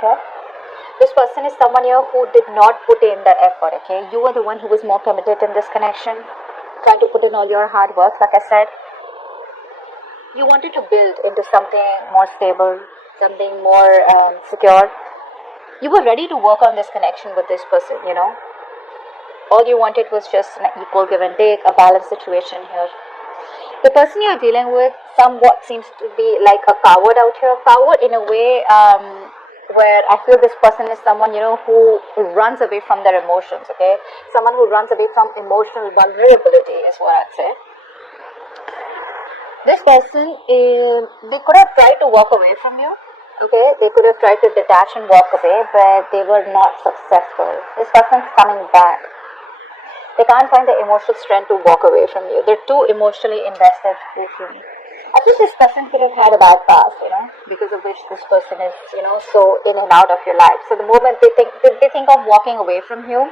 here. This person is someone here who did not put in that effort, okay? You were the one who was more committed in this connection, trying to put in all your hard work, like I said. You wanted to build into something more stable, something more secure. You were ready to work on this connection with this person, you know. All you wanted was just an equal give and take, a balanced situation here. The person you're dealing with somewhat seems to be like a coward out here. Coward in a way where I feel this person is someone, you know, who runs away from their emotions, okay? Someone who runs away from emotional vulnerability is what I'd say. This person, they could have tried to walk away from you, okay? They could have tried to detach and walk away, but they were not successful. This person's coming back. They can't find the emotional strength to walk away from you. They're too emotionally invested with you. I think this person could have had a bad past, you know, because of which this person is, you know, so in and out of your life. So the moment they think of walking away from you,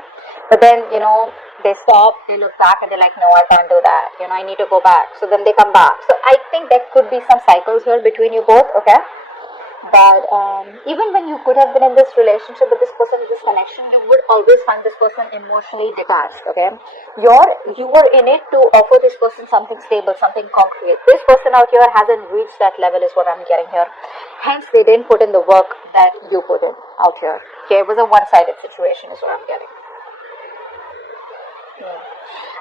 but then, you know, they stop, they look back and they're like, no, I can't do that. You know, I need to go back. So then they come back. So I think there could be some cycles here between you both, okay? But even when you could have been in this relationship with this person, with this connection, you would always find this person emotionally detached, okay? You were in it to offer this person something stable, something concrete. This person out here hasn't reached that level is what I'm getting here. Hence, they didn't put in the work that you put in out here. Okay, it was a one-sided situation is what I'm getting.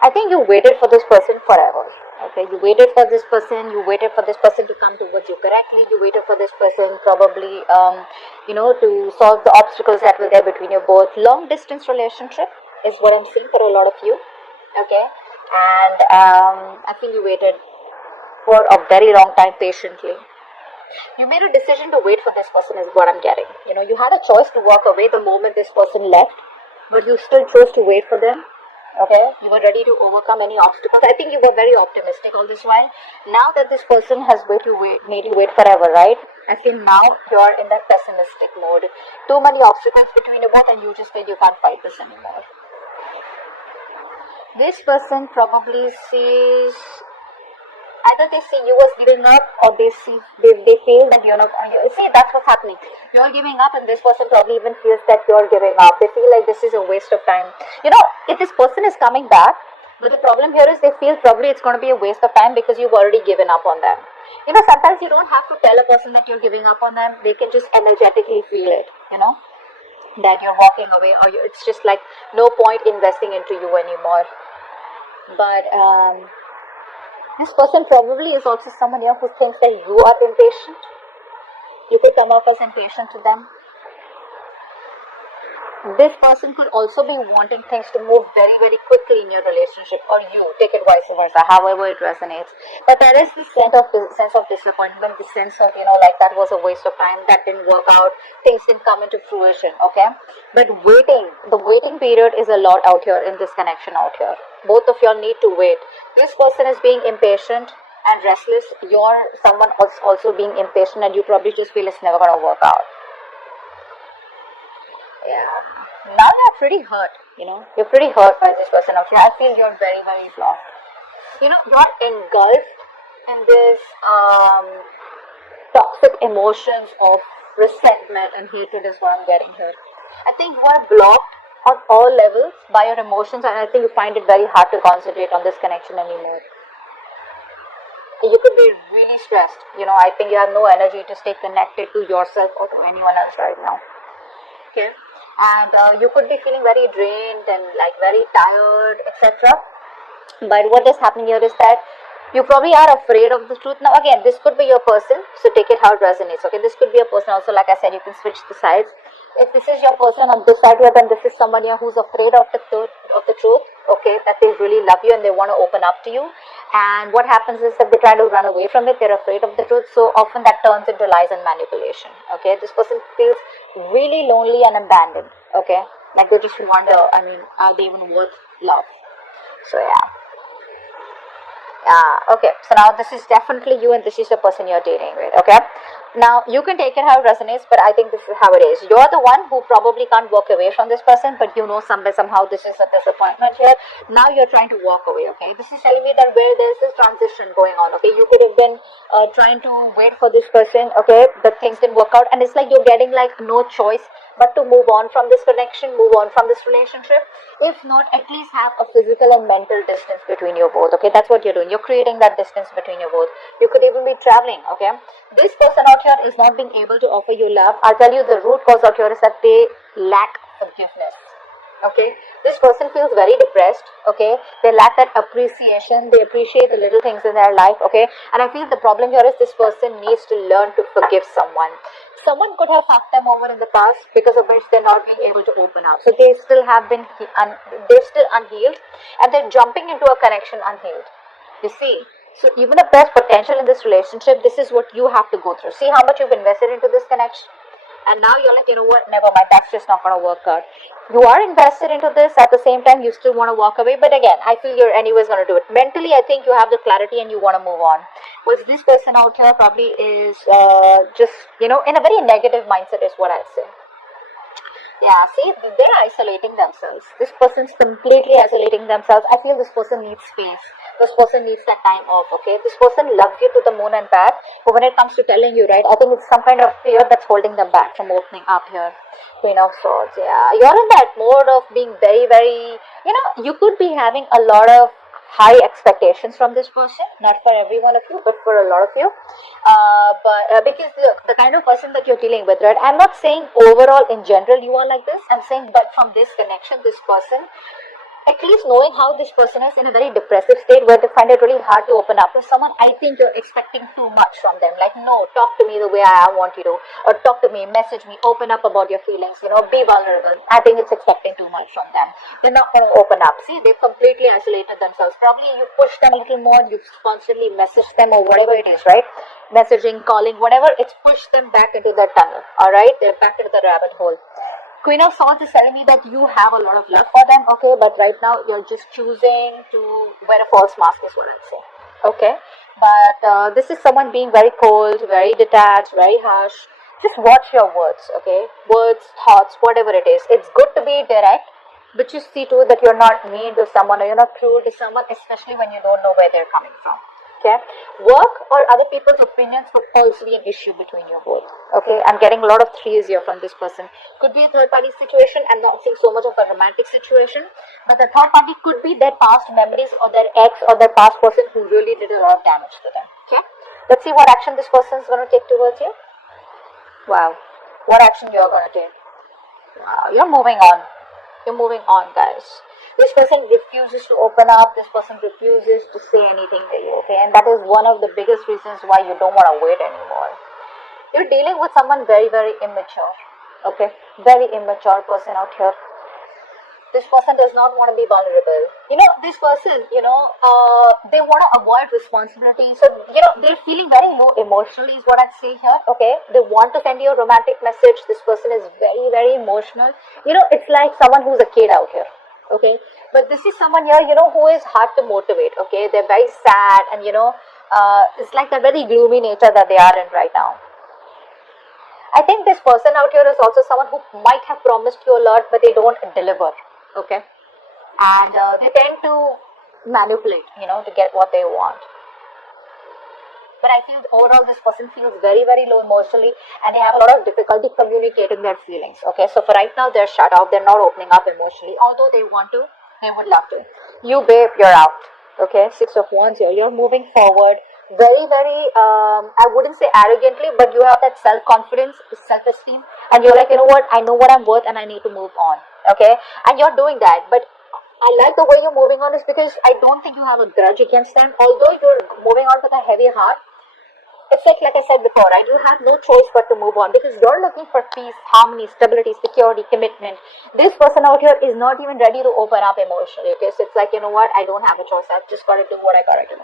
I think you waited for this person forever. Okay, you waited for this person, to come towards you correctly, you waited for this person probably, to solve the obstacles that were there between you both. Long distance relationship is what I'm seeing for a lot of you, okay, and I feel you waited for a very long time patiently. You made a decision to wait for this person is what I'm getting. You know, you had a choice to walk away the moment this person left, but you still chose to wait for them. Okay, you were ready to overcome any obstacles. I think you were very optimistic all this while. Now that this person has made you wait forever, right? I feel now you're in that pessimistic mode. Too many obstacles between you both, and you just feel you can't fight this anymore. This person probably sees, either they see you as giving up, or they feel that you're not. See, that's what's happening. You're giving up, and this person probably even feels that you're giving up. They feel like this is a waste of time. You know, if this person is coming back, but the problem here is they feel probably it's going to be a waste of time because you've already given up on them. You know, sometimes you don't have to tell a person that you're giving up on them. They can just energetically feel it, you know, that you're walking away, or it's just like no point investing into you anymore. But this person probably is also someone here who thinks that you are impatient. You could come off as impatient to them. This person could also be wanting things to move very, very quickly in your relationship, or you take it vice versa, however it resonates. But there is this sense of disappointment, the sense of, you know, like that was a waste of time, that didn't work out, things didn't come into fruition, okay? But the waiting period is a lot out here in this connection out here. Both of y'all need to wait. This person is being impatient and restless. You're someone else also being impatient, and you probably just feel it's never going to work out. Yeah. Now you're pretty hurt, you know. You're pretty hurt by this person out here. I feel you're very, very lost. You know, you're engulfed in this toxic emotions of resentment and hatred is what I'm getting here. I think you are blocked on all levels by your emotions, and I think you find it very hard to concentrate on this connection anymore. You could be really stressed. You know, I think you have no energy to stay connected to yourself or to anyone else right now. Okay, and you could be feeling very drained and like very tired, etc. But what is happening here is that you probably are afraid of the truth. Now again, this could be your person, so take it how it resonates. Okay, this could be a person also. Like I said, you can switch the sides. If this is your person on this side here, then this is someone here who's afraid of the truth. Okay, that they really love you and they want to open up to you. And what happens is that they try to run away from it. They're afraid of the truth. So often that turns into lies and manipulation. Okay, this person feels really lonely and abandoned. Okay, like they just wonder, I mean, are they even worth love? So yeah. Okay, so now this is definitely you and this is the person you're dealing with, okay? Now, you can take it how it resonates, but I think this is how it is. You're the one who probably can't walk away from this person, but you know somehow this is a disappointment here. Now you're trying to walk away, okay? This is telling me that where there's this transition going on, okay? You could have been trying to wait for this person, okay? But things didn't work out, and it's like you're getting like no choice but to move on from this connection, move on from this relationship. If not, at least have a physical and mental distance between you both, okay? That's what you're doing. You're creating that distance between you both. You could even be traveling, okay? This person out here is not being able to offer you love. I'll tell you the root cause out here is that they lack forgiveness. Okay, this person feels very depressed. Okay, they lack that appreciation. They appreciate the little things in their life. Okay, and I feel the problem here is this person needs to learn to forgive someone. Someone could have fucked them over in the past, because of which they're not being able to open up. So they still have been they're still unhealed, and they're jumping into a connection unhealed. You see, so even if there's potential in this relationship, this is what you have to go through. See how much you've invested into this connection, and now you're like, you know what, never mind, that's just not going to work out. You are invested into this, at the same time you still want to walk away, but again, I feel you're anyways going to do it. Mentally, I think you have the clarity and you want to move on. Whereas this person out here probably is just, in a very negative mindset is what I'd say. Yeah, see, they're isolating themselves. This person's completely isolating themselves. I feel this person needs space. This person needs that time off, okay? This person loves you to the moon and back, but when it comes to telling you, right, I think it's some kind of fear that's holding them back from opening up here. Queen of Swords, yeah. You're in that mode of being very, very, you could be having a lot of high expectations from this person, not for every one of you, but for a lot of you. But because the kind of person that you're dealing with, right? I'm not saying overall in general you are like this. I'm saying, but from this connection, this person, at least knowing how this person is in a very depressive state where they find it really hard to open up to someone, I think you're expecting too much from them. Like, no, talk to me the way I want you to, or talk to me, message me, open up about your feelings, be vulnerable. I think it's expecting too much from them. They're not going to open up. See, they've completely isolated themselves. Probably you push them a little more, you constantly message them or whatever it is, right? Messaging, calling, whatever, it's pushed them back into their tunnel, alright? They're back into the rabbit hole. Queen of Swords is telling me that you have a lot of love for them, okay, but right now you're just choosing to wear a false mask is what I'd say, okay? But this is someone being very cold, very detached, very harsh. Just watch your words, okay? Words, thoughts, whatever it is. It's good to be direct, but just see to it that you're not mean to someone or you're not cruel to someone, especially when you don't know where they're coming from. Okay, work or other people's opinions could also be an issue between you both. Okay, I'm getting a lot of threes here from this person. Could be a third party situation. I'm not seeing so much of a romantic situation, but the third party could be their past memories or their ex or their past person who really did a lot of damage to them. Okay, let's see what action this person is going to take towards you. Wow, what action you're going to take? Wow, you're moving on. You're moving on, guys. This person refuses to open up. This person refuses to say anything to you, okay? And that is one of the biggest reasons why you don't want to wait anymore. You're dealing with someone very, very immature, okay? Very immature person out here. This person does not want to be vulnerable. This person, they want to avoid responsibility. So, they're feeling very low emotionally is what I'd say here, okay? They want to send you a romantic message. This person is very, very emotional. It's like someone who's a kid out here. Okay, but this is someone here, who is hard to motivate. Okay, they're very sad, and it's like that very gloomy nature that they are in right now. I think this person out here is also someone who might have promised you a lot, but they don't deliver. Okay, and they tend to manipulate, to get what they want. But I feel overall this person feels very, very low emotionally, and they have a lot of difficulty communicating their feelings. Okay, so for right now they're shut off, they're not opening up emotionally, although they want to, they would love to. You babe, you're out. Okay, 6 of Wands here, you're moving forward very, very, I wouldn't say arrogantly, but you have that self-confidence, self-esteem, and you're like, I know what I'm worth and I need to move on. Okay, and you're doing that, but I like the way you're moving on is because I don't think you have a grudge against them, although you're moving on with a heavy heart. It's like I said before, right? You have no choice but to move on because you're looking for peace, harmony, stability, security, commitment. This person out here is not even ready to open up emotionally, okay? So it's like, I don't have a choice. I've just got to do what I got to do.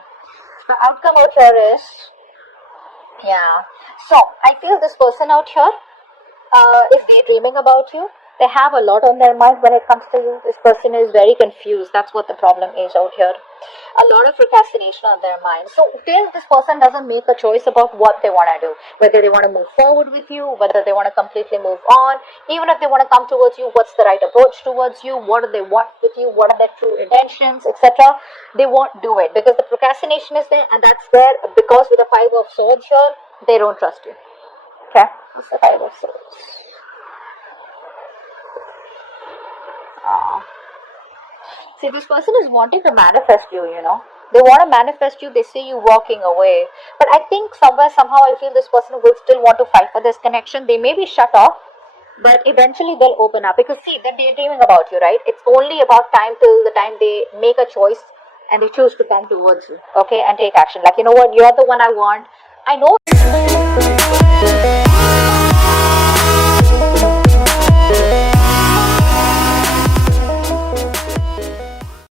The outcome out here is, yeah. So, I feel this person out here is daydreaming about you. They have a lot on their mind when it comes to you. This person is very confused. That's what the problem is out here. A lot of procrastination on their mind. So till this person doesn't make a choice about what they want to do, whether they want to move forward with you, whether they want to completely move on, even if they want to come towards you, what's the right approach towards you, what do they want with you, what are their true intentions, etc. They won't do it because the procrastination is there, and that's there because with the Five of Swords here, they don't trust you. Okay, that's the Five of Swords. See, this person is wanting to manifest you, They want to manifest you, they see you walking away. But I think somewhere, somehow, I feel this person will still want to fight for this connection. They may be shut off, but eventually they'll open up. Because see, they're daydreaming about you, right? It's only about time till the time they make a choice and they choose to come towards you, okay, and take action. Like, you know what, you're the one I want. I know.